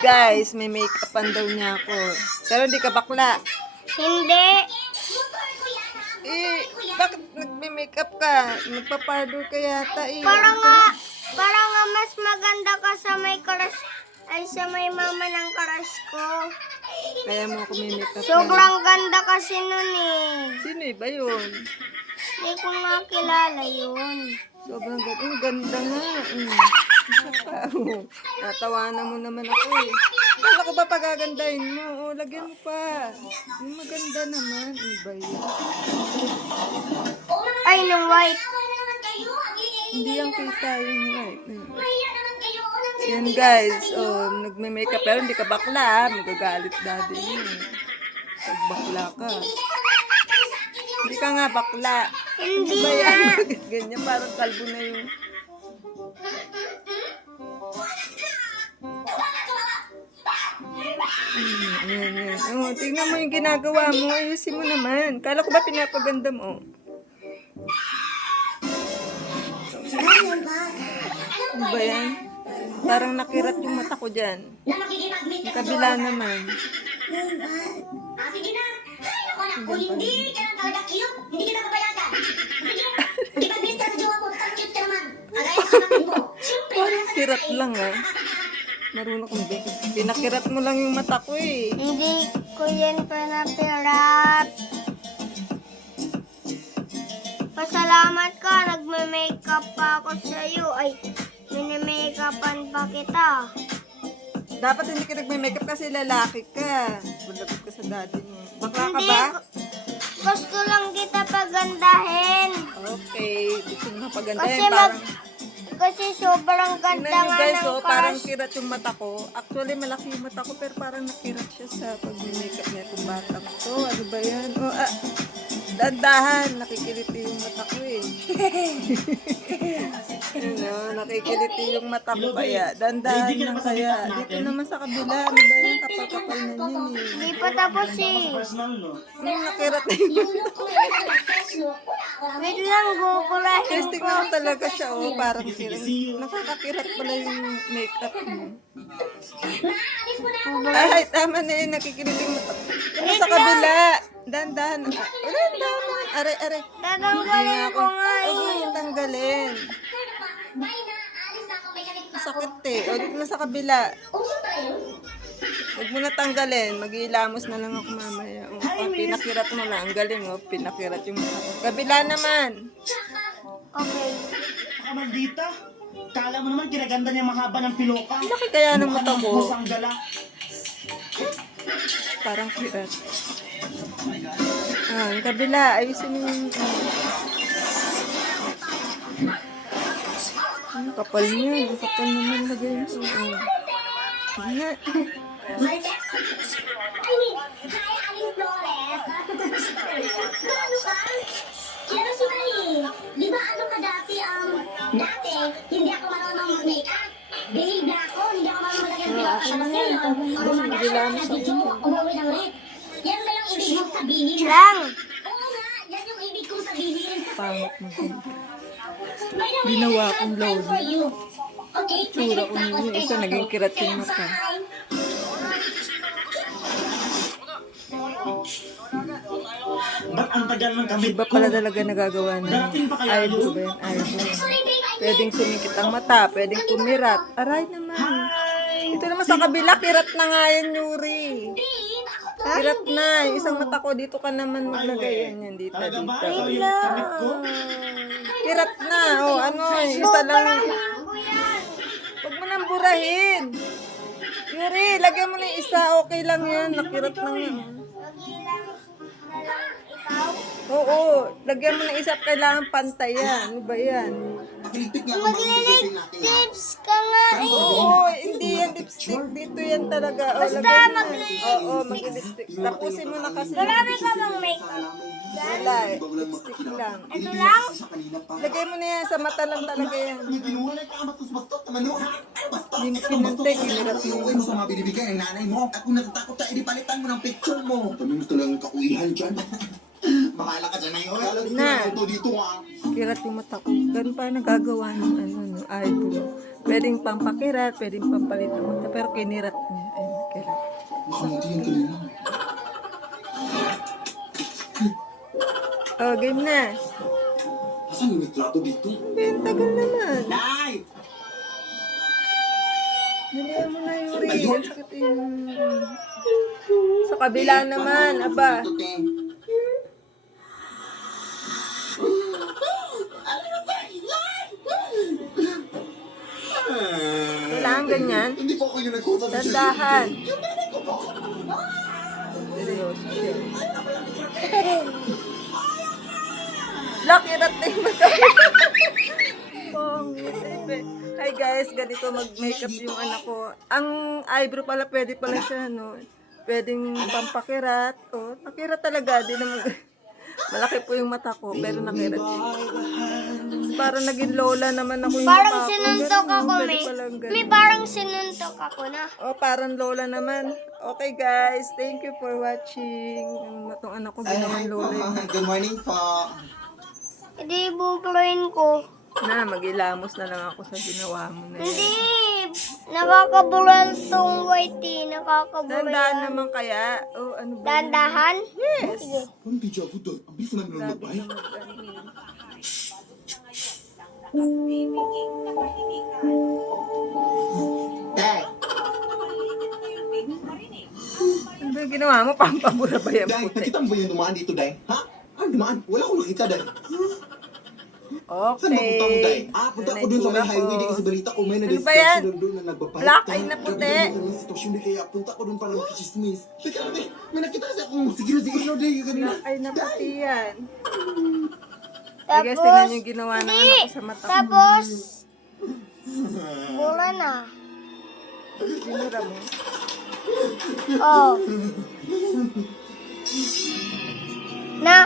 Guys, may make-upan daw niya ako. Pero hindi ka bakla. Hindi. Eh, bakit nagme-makeup ka? Magpa-powder ka yata eh. Para nga, para nga mas maganda ka sa may crush, ay sa may mama ng crush ko. Kaya mo ako may makeup. Sobrang ganda kasi nun eh. Sino eh ba yun? Hindi ko nga kilala yun. Sobrang ganda. Ang ganda nga. Mm. Natawanan mo naman ako eh. Kala ko ba pagagandahin mo? Oh, lagyan mo pa. Yung maganda naman. Ano ba yun? Ay, nung white. Hindi yung kita yung white. Yan guys. Oh, nagme-makeup. Pero hindi ka bakla. Magagalit daddy mo. Pag bakla ka. Hindi ka nga bakla. Hindi Ba nga. yan? Ganyan? Parang kalbo na yung... Mm, yan, yan. Oh, tingnan mo yung ginagawa mo. Ayusin mo naman. Kala ko ba pinapaganda mo? Ano ba yan? Parang nakirat yung mata ko dyan. Yung kabila naman. Sige na. Kaya ko na. Kung hindi ka na talaga cute, hindi kita papayagan. Sige na. Mister sa jowa mo, ang cute ka naman. Kagaya sa kapatid mo. Siyempre, kirat lang ah. Marunong kong baby. Pinakirat mo lang yung mata ko eh. Hindi ko yan pinapirat. Pasalamat ka, nagme-makeup pa ako sa'yo. Ay, mini-makeupan pa kita. Dapat hindi ka nagme-makeup kasi lalaki ka. Bulagot ka sa daddy mo. Bakla ka Hindi, ba? gusto lang kita pagandahin. Okay. Gusto mo mapaganda Kasi. Parang, mag- Kasi sobrang tingnan ganda nyo nga guys, ng oh, parang crush. kirat yung mata ko. Actually, malaki yung mata ko, pero parang nakirat siya sa pag-makeup niya itong batang to. Ano ba yan? Oh, ah, dandahan. Nakikiliti yung mata ko eh. ano, nakikiliti yung mata ko kaya. Dandahan lang kaya. Dito naman sa kabila. Ano ba yan? Kapal-kapal na yun eh. Hindi pa tapos eh. Yung nakirat na yung Wait lang, gugulahin Testing ko. mo talaga siya, oh. Parang kirat. Nakakakirat pala yung makeup mo. Ay, tama na yun. Nakikiliting mo. Ano sa kabila? Dandahan. Ah, dandahan. Are, are. Tatanggalin ko nga Huwag mo eh. yung tanggalin. Sakit eh. O, dito na sa kabila. Huwag mo na tanggalin. Mag-iilamos na lang ako mamaya. O, ah, pinakirat mo lang. Ang galing, oh. Pinakirat yung ko. Kabila naman. Okay. Maldita. Kala mo naman kinaganda niya mahaba ng piloka. Laki kaya ng mata gala. Parang kirat. Ah, kabila. Ayusin mo yung... Ang kapal niya. Ang kapal naman na ganyan. Oh. Ano ka? Kaya si May, di ba ano ka dati, um, dati, hindi ako mag-makeup. Na ako, hindi ako marunong maglagyan ng pilota. Tapos ngayon, gumagana ka na video umuwi ng red. Yan ba yung ibig mong sabihin? Lang. Oo nga, yan yung ibig kong sabihin. Pangit mo. Ginawa kong load. Tsura ko. Yung isa naging kirat yung mata. Ba't ang tagal ng kamit Iba pala talaga nagagawa pa kaya eyebrow yun? ba yun? Eyebrow. Pwedeng sumikit ang mata, pwedeng kumirat. Aray naman. Ito naman sa kabila, kirat na nga yan, Yuri. Kirat na. Isang mata ko, dito ka naman maglagay. Yan, yan, dito, dito. Ikaw yung Kirat na. O, ano, eh, isa lang. Huwag mo nang burahin. Yuri, lagyan mo na yung isa. Okay lang yan. Nakirat lang yan. Na. Oo, lagyan mo ng isa. Kailangan pantay yan. Ano ba yan? Maglilig tips ka nga eh. Oo, yan lipstick. Dito yan talaga. O, Basta lagyan mo na. mag-lipstick. Oo, mag-lipstick. Tapusin mo na kasi. Marami ka bang makeup? Wala eh. Lipstick lang. Ito lang? Lagay mo na yan. Sa mata lang talaga yan. Hindi mo pinantay. Kinirat mo. Uy, mo sa mga binibigay ng nanay mo. At kung natatakot ka, edi palitan mo ng picture mo. Kami mo talagang kauihan dyan. Bahala ka dyan na yun. Na. Ito dito ah. Kirat yung mata ko. Ganun pa nagagawa ng ano, no, eyebrow. Pwedeng pampakirat, pwedeng pampalit ng mata. Pero kinirat niya. Ayun, kirat. Nakamuti yung kanina. Oh, game na. Asan yung litrato dito? Ang tagal naman. Nay! Dalihan mo na, Yuri. Ang sakit yung... Sa kabila naman, aba. Ganyan. Hindi po ako yung nagkusa ng Dandahan. Seryoso siya. Lock, irat na yung mata. Hi guys, ganito mag-makeup yung anak ko. Ang eyebrow pala, pwede pala siya, no? Pwedeng pampakirat. Oh, nakirat talaga. Di naman... Malaki po yung mata ko, pero nakirat. Parang naging lola naman ako yung Parang mukha ko. sinuntok Ganun, ako, pwede may. palang ganun. May parang sinuntok ako na. Oh, parang lola naman. Okay guys, thank you for watching. Ang matong anak ko ginawang lola. yun. Good morning po. Hindi, bubloyin ko. Na, magilamos na lang ako sa ginawa mo na yan. Hindi. Nakakabural tong white tea. Tandaan naman kaya. Oh, ano ba? Dandahan? Yes. Parang deja vu doon. Ang bilis mo namin lumabay. ka mag-ano. Dad! Ano yung ginawa mo? Pampabura ba yan Dad, puti? nakita mo ba yung dumaan dito, Day? Ha? Ano dumaan? Wala akong nakita, Day. Saan ba punta mo, Day? Okay. Ah, punta Ano ko dun sa may highway. Di kasi balita ko may Ano ba yan? doon na nagbabayad. Black ay na puti. ang sitwasyon, Day. Kaya punta ko doon para makichismis. Teka Day. May nakita kasi akong sigilo-sigilo, Day. Yung kanina. Ay, naputi yan. Hey guys, Tapos, tingnan yung ginawa ng hindi. anak ko sa mata ko. Tapos, bula na. Sinura mo. Oh. Na.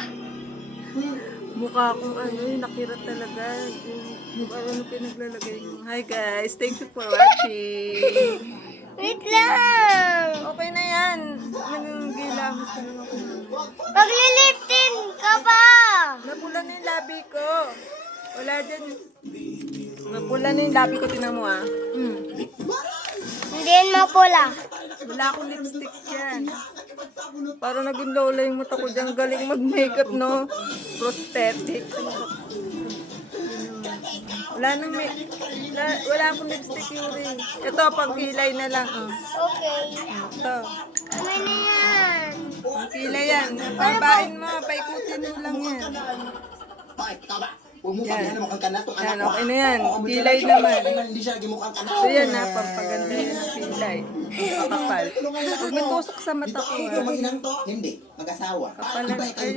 Mukha akong ano, yung nakirat talaga. Yung, yung ano pinaglalagay mo. Hi guys, thank you for watching. Wait lang. Okay na yan. Nanggilamos ka naman ako. Magliliptin ka ba? Napula na yung labi ko. Wala dyan. Napula na yung labi ko, tinan mo ah. Hmm. Hindi yan mapula. Wala akong lipstick dyan. Parang naging lola yung mata ko dyan. Galing mag-makeup, no? Prosthetic. Wala nang may... Wala, wala akong lipstick, Yuri. Ito, pang kilay na lang. Oh. Okay. Ito. Ano na yan? Pang kilay yan. Pabain mo, mo lang yan. Bakit? Huwag mo Yan. na mukhang ka na itong Yan, okay ha? na yan. Kilay naman. Hindi siya naging mukhang anak So yan na, pampaganda yan ang kilay. Kapal. Huwag may tusok sa mata ko. Ito, ah. to? Hindi. Mag-asawa. Kapal lang. Ay,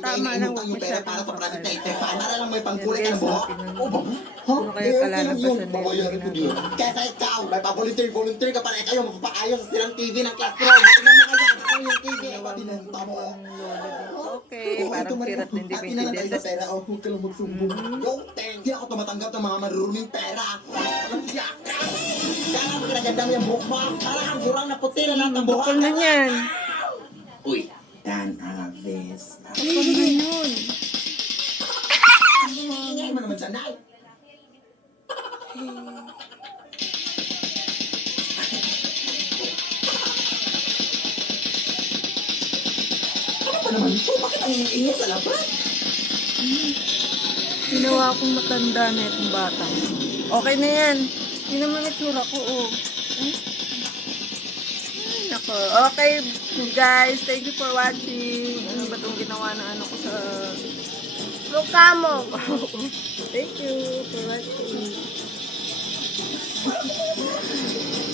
tama na lang, huwag pera masyadong para sa na ito. Para lang may pangkulay ka guys, buhok. mo. Ano kaya Eh, kalalabasan na yun? Kesa ikaw, may pa-volunteer, volunteer ka para ikaw yung magpapaayos sa silang TV ng classroom. Tingnan mo kaya ako yung TV. Eh, pati nang Okay, parang pirat din At ina na tayo sa pera. Oh, huwag ka lang magsumbong. Yo, thank you. Ako tumatanggap ng mga maruruming pera. Walang siya. Kaya mo kinaganda mo yung buhok mo. Parang ang gurang na puti na lang ang buhok. Kapal na yan. Uy, Dan Aves. Kapal na yun. Ingay mo naman siya, Nay. Iiyak sa labas. Ginawa akong matanda na itong bata. Okay na yan. Yun naman itsura ko, oh. Hmm? Ay, nako. Okay, guys. Thank you for watching. Ano ba itong ginawa na ano ko sa... Mukha mo. Thank you for watching.